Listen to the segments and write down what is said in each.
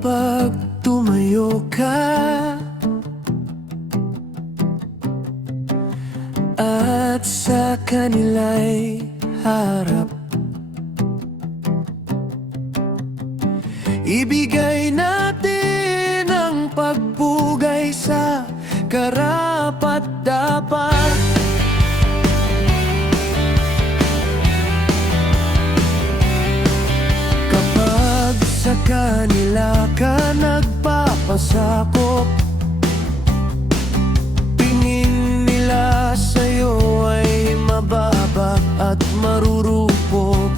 Kapag tumayo ka at sa kanila'y harap, ibigay natin ang pagpugay sa karapat-dapat. Kapag sa kanila ka nagpapasakop, tingin nila sa'yo ay mababa at marurupok.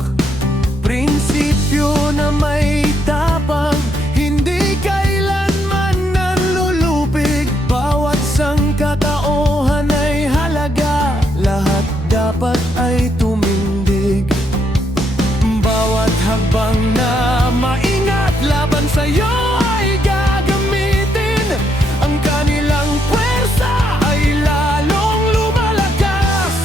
Prinsipyo na may tapang, hindi kailanman nanlulupig. Bawat sangkatauhan ay halaga, lahat dapat ay tumindig. Bawat hakbang na maingat laban sa'yo ay gagamitin. Ang kanilang puwersa ay lalong lumalakas,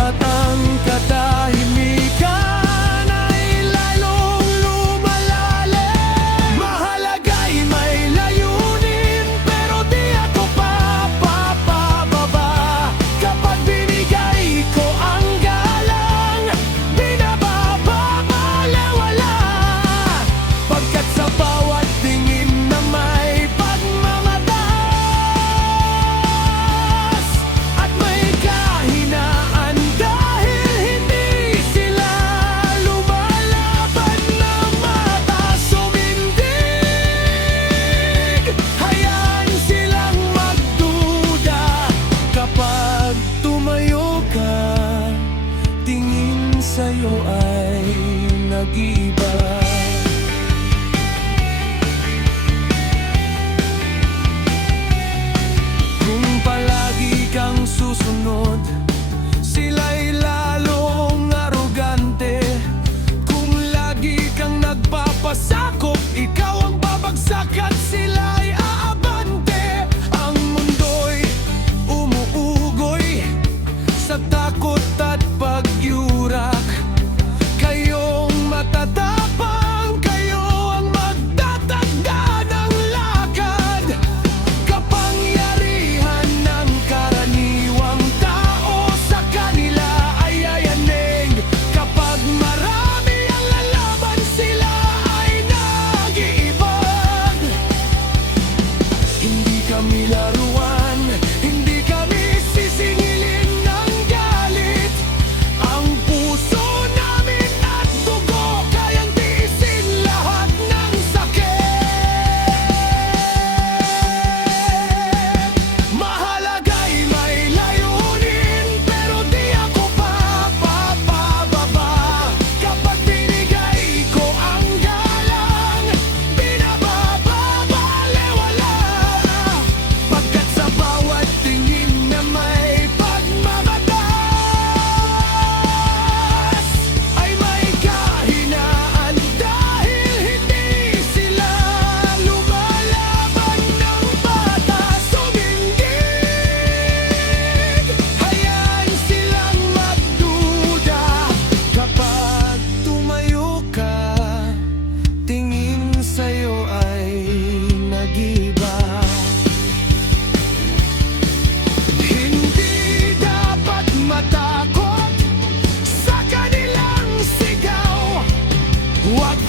at ang katahimikan ay lalong lumalalim. Mahalaga'y may layunin, pero di ako papababa. Kapag binigay ko ang galang, binababaliwala. Pagkat sa bawat tingin na may pagmamatas at may kahinaan, dahil hindi sila lumalaban na mataas umindig, hayaan silang magduda. Kapag tumayo ka, tingin sa'yo ay nag-iiba. Kung palagi kang susunod, sila'y lalong arogante. Kung lagi kang nagpapasakop, ikaw ang babagsak at sila'y aabante. Ang mundo'y umuugoy sa takot at pagyurak. Kayong matatapang, kayo ang magtatagda ng lakad. Kapangyarihan ng karaniwang tao sa kanila ay yayanig. Kapag marami ang lalaban, sila ay nag-iibag. Hindi kami laruan, hindi kami sisingilin ng galit. Ang puso namin at dugo kayang tiisin lahat ng sakit. Mahalaga'y may layunin, pero di ako papababa. Kapag binigay ko ang galang, binababaliwala. Pagkat sa bawat tingin na may pagmamatas ay may kahinaan, dahil hindi sila lumalaban ng batas umindig, hayaan silang magduda. Kapag tumayo ka, tingin sa'yo ay nag-iba. Hindi dapat matakot sa kanilang sigaw. Huwag